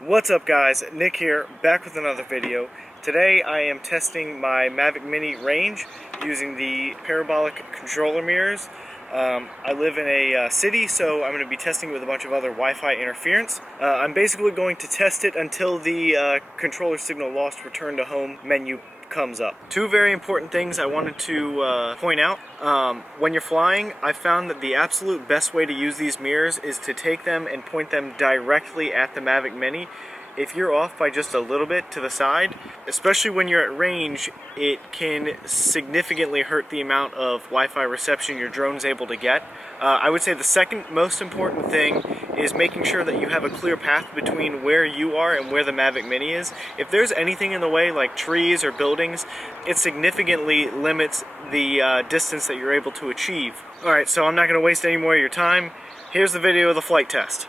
What's up guys, Nick here, back with another video. Today I am testing my Mavic Mini range using the parabolic controller mirrors. I live in a city, so I'm going to be testing with a bunch of other Wi-Fi interference. I'm basically going to test it until the controller signal lost return to home menu comes up. Two very important things I wanted to point out. When you're flying, I found that the absolute best way to use these mirrors is to take them and point them directly at the Mavic Mini. If you're off by just a little bit to the side, especially when you're at range, it can significantly hurt the amount of Wi-Fi reception your drone's able to get. I would say the second most important thing is making sure that you have a clear path between where you are and where the Mavic Mini is. If there's anything in the way, like trees or buildings, it significantly limits the distance that you're able to achieve. Alright, so I'm not going to waste any more of your time. Here's the video of the flight test.